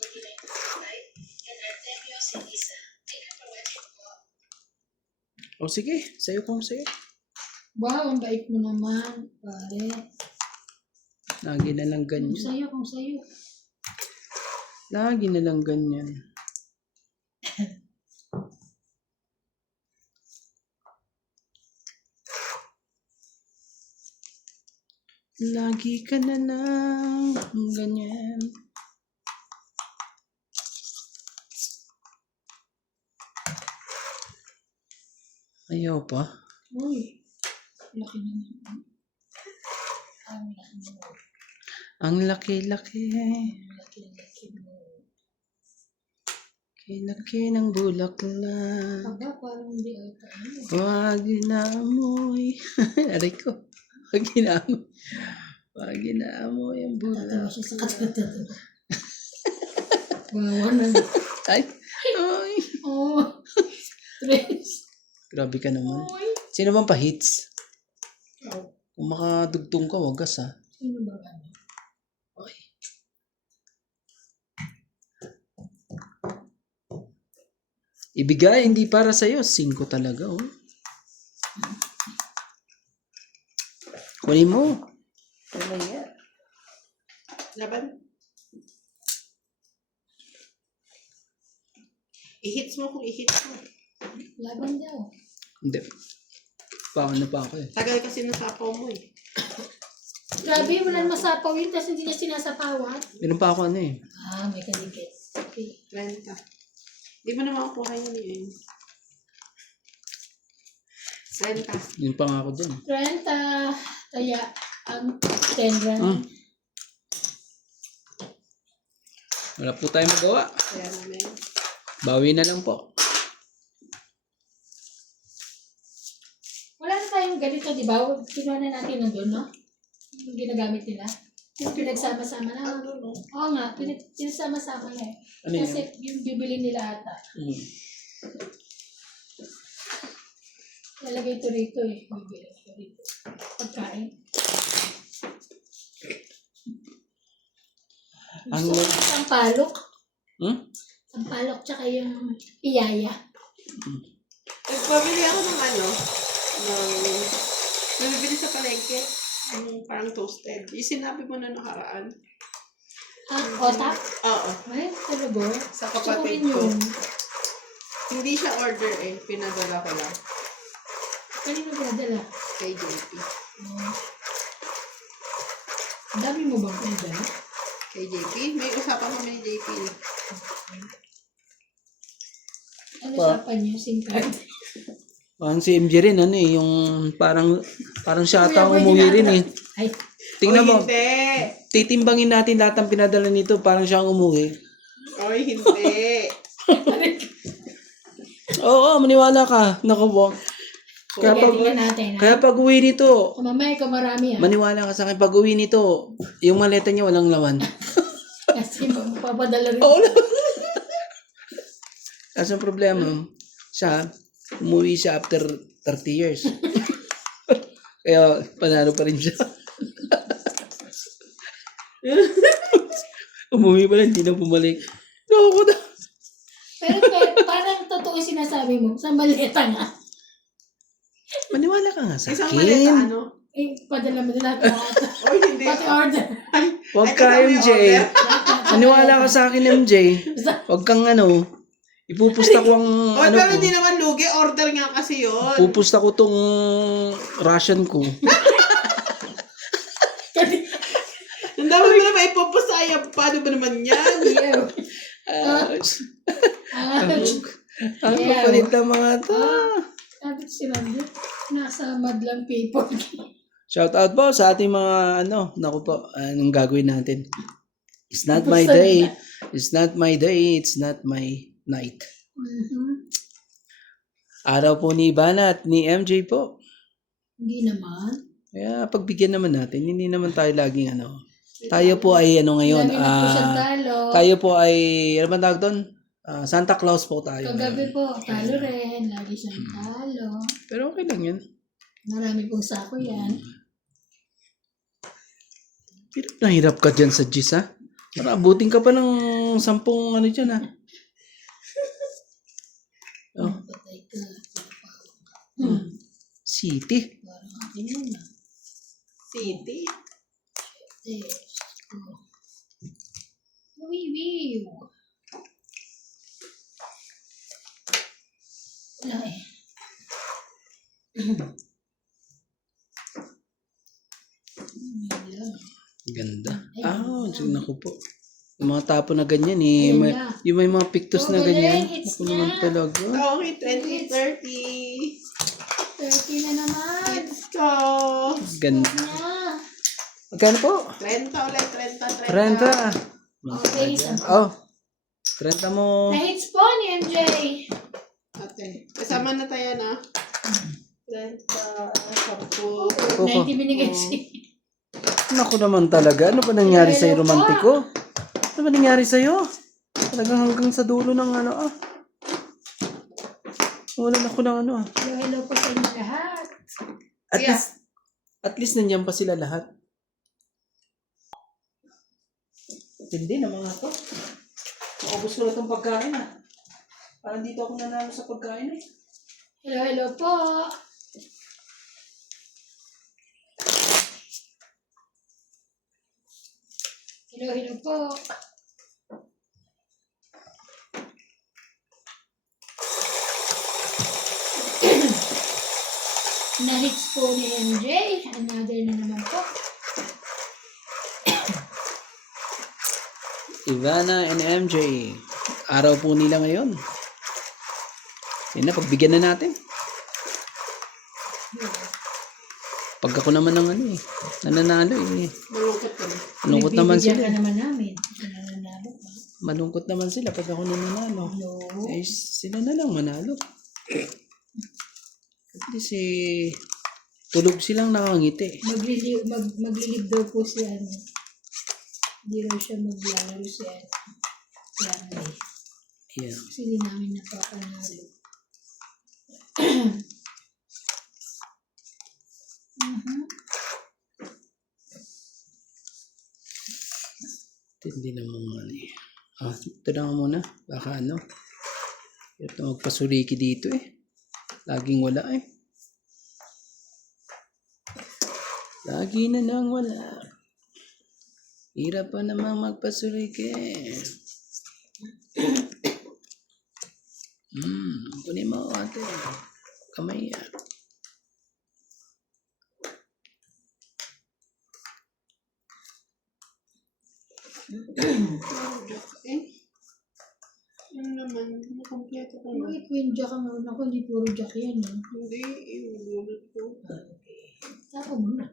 O sige, sa'yo kung sa'yo. Wow, ang bait mo naman, pare. Lagi na lang Kung ganyan. sa'yo, kung sa'yo. Lagi na lang ganyan. Lagi ka na lang ganyan. Ayaw pa. Uy, laki naman. Ang laki mo. Ang laki-laki. Ang laki mo. Laki ng bulaklak. Aba, parang hindi ata. Wag inaamoy. Aray ko. Wag inaamoy. Wag inaamoy ang Tatawa bulaklak. siya sa kata. Wawa na. Ay. Ay. Oh. Tres. Grabe ka naman. Uy. Sino bang pa-hits? Kung makadugtong ka, wagas ha. Sino ba ano? Ay. Ibigay, hindi para sa'yo. 5 talaga, oh. Kunin mo. Ano yan? Laban. I-hits mo kung i-hits mo. Laban daw. Hindi. Paano na pa ako eh. Tagal kasi nasapaw mo eh. Grabe, wala naman sapaw yun, tapos hindi niya sinasapawan. Meron pa ako ano eh. Ah, may kadikit. Okay. 30. Di mo na makukuha yun eh. 30. Yun pa nga ako dyan. 30. Kaya, ang 10 rand. Wala po tayong magawa. Kaya namin. Bawi na lang po. Wala na tayong ganito, di ba? Kinuha na natin nandun, no? Yung ginagamit nila. Yung pinagsama-sama na. Oo nga, pinagsama-sama na eh. Ano yun? Kasi yung bibili nila ata. Lalagay ito rito eh. Bibili ito rito. Pagkain. Ang Gusto ko ang palok. Hmm? Ang palok tsaka yung piyaya. Nagpabili ako ng nabibili sa palengke. Yung parang toasted. Yung sinabi mo na nakaraan. Ah, otak? Oo. Ay, talaga. Sa Gusto ko kapatid rin ko. yun. Hindi siya order eh. Pinadala ko lang. Kanino pinadala? Kay JP. Ang dami mo bang pinadala? Kay JP? May usapan kami ni JP. Ano usapan niyo? SIM card? Parang si MJ rin, ano eh, yung parang siya ata ang umuwi rin eh. Ay, Tingnan Oy, mo, hindi. titimbangin natin lahat ng pinadala nito, parang siya ang umuwi. Oy, hindi. Oo, maniwala ka. Naku po. Kaya sige, pag, tingnan natin. Ha? kaya pag uwi nito, Kung mamaya ka marami maniwala ka sa akin, pag uwi nito, yung maleta niya walang laman. Kasi magpapadala rin. Oo lang. Kasi ang problema, siya, umuwi siya after 30 years. Kaya panalo pa rin siya. Umuwi pa rin, hindi na bumalik. Loko na. Pero parang totoo yung sinasabi mo. Sa maleta nga. Maniwala ka nga sa Isang maleta, akin. ano? Eh, padala mo na lahat. Oy, hindi. Pati order. Huwag Ay, ka, kasama yung MJ. order. Maniwala ka sa akin, MJ. Huwag kang ipupusta ko ang Oy, ano pero ko. hindi naman lugi. Order nga kasi yun. Pupusta ko tong ration ko. Ang dami mo naman ipapasaya. Paano ba naman yan? Yeah. Ang kapalit ng mga to. Sabi ko si Randy, nasa madlang people. Shout out po sa ating mga naku po, anong gagawin natin? It's not my day. It's not my day. It's not my night. Araw po ni Ivana at ni MJ po. Hindi naman. Kaya pagbigyan naman natin, hindi naman tayo laging Tayo po ay ngayon, Lagi na po siyang talo. tayo po ay, ano ba tawag doon? Santa Claus po tayo. Kagabi po, talo rin. Lagi siyang talo. Pero okay lang yan. Marami pong sako yan. Hirap na hirap ka dyan sa GIS, ha? Para abutin ka pa ng 10 dyan, ha? Oh, Patay ka. city. Parang akin yun na. City. Wiwiw. Wala eh. Ganda. Naku po. Yung mga tapo na ganyan, eh. Yung may mga pictus na ganyan. It's Ako naman talaga. Okay, 2030. 30 na naman. Let's go. Ganda. Na. Magkano po? 30 ulit, 30, 30. 30. Okay, Oh. 30 mo. na-hits po ni MJ. Ate, kasama na tayo na. 30, 10. 90 binigay siya. Naku naman talaga. Ano ba nangyari sa'yo, romantiko? Ano ba nangyari sa'yo? Talagang hanggang sa dulo ng Wala na ko ng Hello, hello po sa inyo lahat. At least nandiyan pa sila lahat. Hindi na mga to. Maubos ko na itong pagkain, Parang dito ako nanalo sa pagkain eh. Hello, hello po. Hello, hello po. Na-hits po ni MJ. Another na naman po. Ivana and MJ. Araw po nila ngayon. Yan na, pagbigyan na natin. Pag ako naman ng ano eh, nananalo eh. Malungkot ka na. Malungkot naman Bibigyan sila. ka naman namin. Nananalo ka. Malungkot naman sila pag ako nananalo. No. Eh, sila na lang manalo. At least eh, tulog silang nakangiti. Maglilib daw po si ano. Hindi raw siya maglalaro si ano. Yan. Yeah. Kasi hindi namin napapanalo. Hindi naman ano eh. Ito na nga muna. Baka ano. Hirap na magpasuriki dito eh. Laging wala eh. Lagi na lang wala. Hirap pa namang magpasuriki. Kunin mo ate. Kamay yan. Eh? Ano naman, nakompleto ko na. Bakit Queen Jack ang una ko? Hindi puro Jack yan eh. Hindi, iululot ko. Tapa mo na.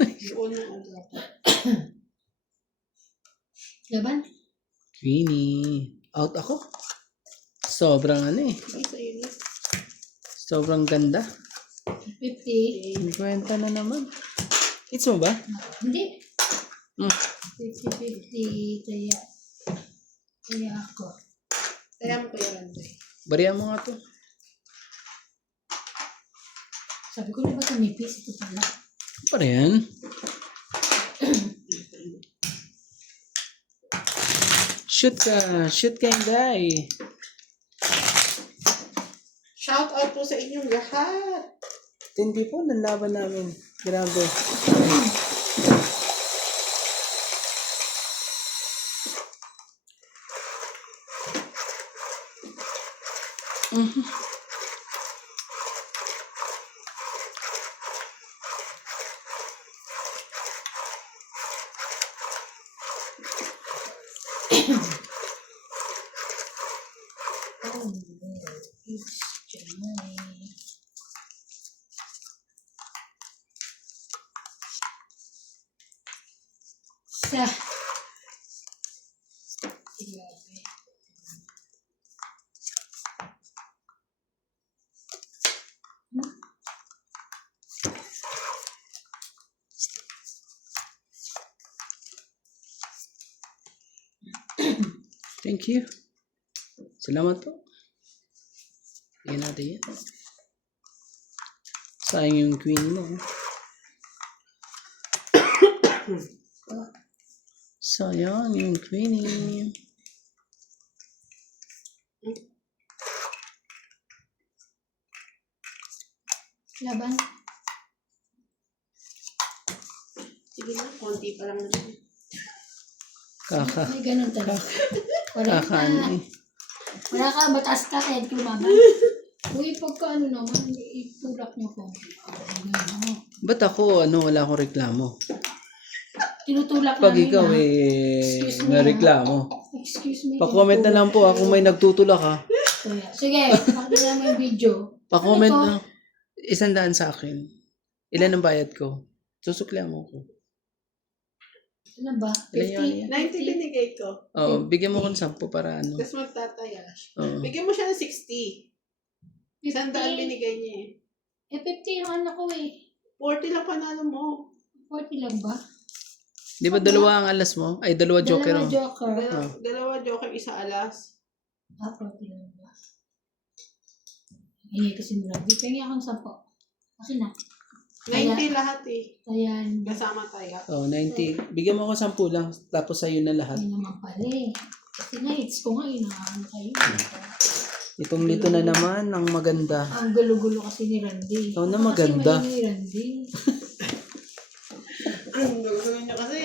Doon na ang dapat. Laban? Queenie. Out ako. Sobrang ano eh. Ay, sa'yo na. Sobrang ganda. 50. 50 na naman. Hits mo ba? Hindi. 50-50. 50. Kaya ako. Kaya mo kaya Randay. Bariya mo nga to. Sabi ko na ba tumipis? Ito pala. Para yan. Shoot ka. Shoot ka hindi. Shout out po sa inyong lahat. Hindi po. Nalaban namin. Grabe. Oh, no. It's July. Sa. Grabe. Thank you. Salamat po. Yan natin yan. Sayang yung queen mo. Sayang yung queen. Laban. Sige na, konti pa lang naman. May ganun talaga. Wala Kakaano na. eh. Wala ka, mataas ka, kaya di lumaban. Uy, pagka ano naman, itulak niyo ko. Ba't ako, wala akong reklamo? Tinutulak Pag namin ikaw na. eh, may reklamo. Excuse me. Pa-comment na lang po ako may nagtutulak ha. Kuya. Sige, pakita naman yung video. Pa-comment Ano to? na. 100 sa akin. Ilan ang bayad ko? Susuklihan mo ko. Ano ba? Ilan yan? 90 binigay ko. Oo, bigyan mo ko ng 10 para ano. Tapos magtataya siya. Oo. Bigyan mo siya ng 60. 100 binigay niya eh. Eh, 50 yung anak ko eh. 40 lang panalo mo. 40 lang ba? Di ba dalawa ang alas mo? Ay, dalawa joker Dalawa mo. joker. Dalawa joker, isa alas. 40 lang ba? Hingi kasi mo lang. Di pengi akong 10. Kasi na. 90 lahat eh. Kaya, Kasama tayo. Oh, 90. Bigyan mo ako 10 lang, tapos sa'yo na lahat. ay naman pala eh. Kasi na-hits ko nga, inaano kayo. Itong lito na naman, ang maganda. Ang gulo-gulo kasi ni Randy. Ikaw na Ako maganda. Kasi ni Randy. Ang gusto niya kasi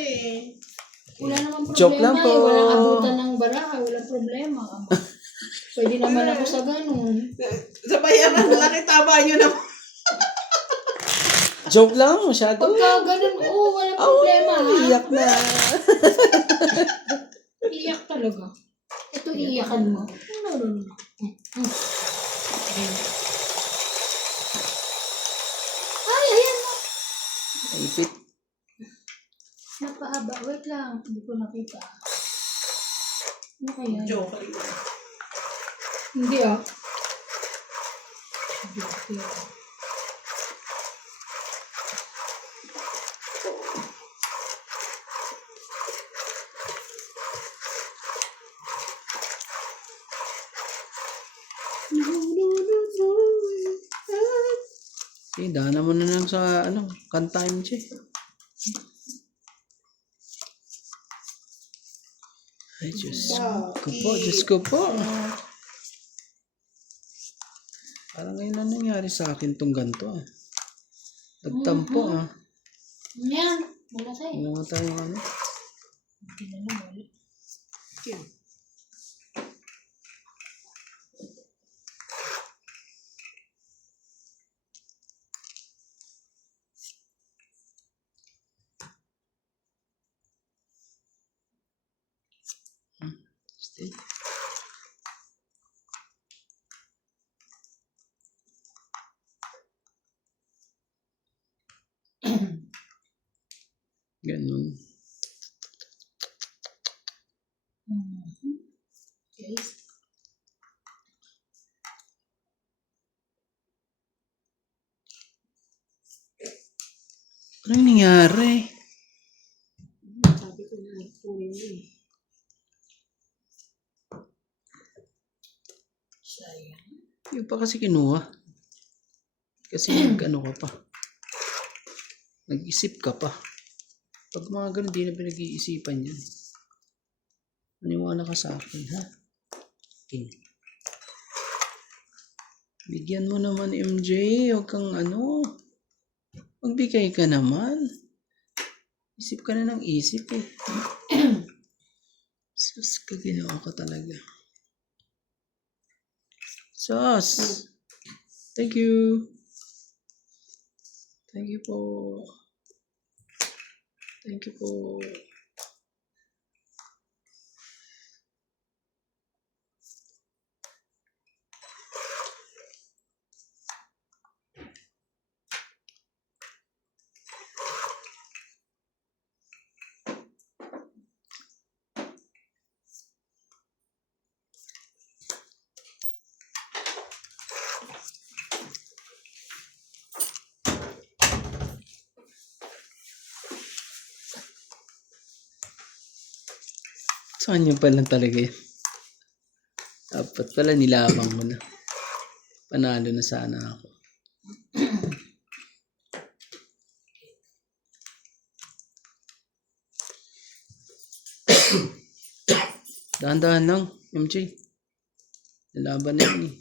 Wala namang problema. Joke lang po. Walang abutan ng baraha. Walang problema. Pwede naman ako sa ganun. sa bayaran, laki taba nyo na. Joke lang, masyado. Pagka ganun, walang problema. ha? Iyak na. Iyak talaga. Ito iiyakan mo. No. Ay, ayan na. Ipit. Napahaba. Wait lang. Hindi ko nakita. Ano kaya? Joke. Hindi ah. Eh, daanan mo na lang sa, kanta MJ. Ay, Diyos ko po, Diyos ko po. Parang ngayon na nangyari sa akin tong ganito ah. Nagtampo ah. Yan. Wala sa'yo. Ano nga tayo Hindi na lang. Wala. Still. Ganun. Okay. Anong nangyari? Sabi ko na nagpunin mo eh. Sayang. Yung pa kasi kinuha. Kasi ano ka pa. Nag-isip ka pa. Pag mga ganun, di na pinag-iisipan yan. Maniwala ka sa akin, ha? Okay. Bigyan mo naman, MJ. Huwag kang magbigay ka naman. Isip ka na ng isip eh. Sus, kaginawa ka talaga. Sus! Thank you. Thank you po. Thank you po. Saan yun pala talaga yun? Dapat pala nilabang mo na. Panalo na sana ako. Dahan-dahan lang, MJ. Nilaban na yun eh.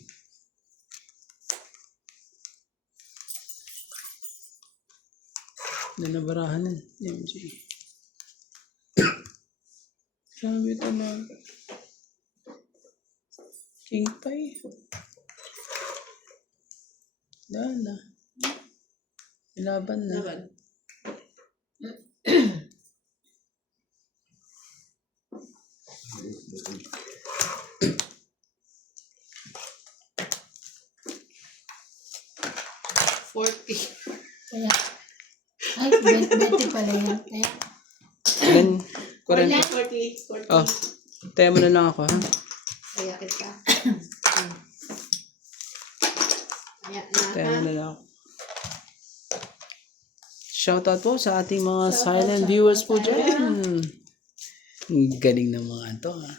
Nanabarahan na MJ. Sabi talaga. King pie. Dahil na. Ilaban na. Laban. Kaya, ay, 20 pala yan. Kaya, Ilan? 40. 40. Oh, tayo mo na lang ako, ha? Kaya kita. Kaya Tayo mo na. na lang ako. Shoutout po sa ating mga silent viewers po dyan. Ang galing ng mga to, ha?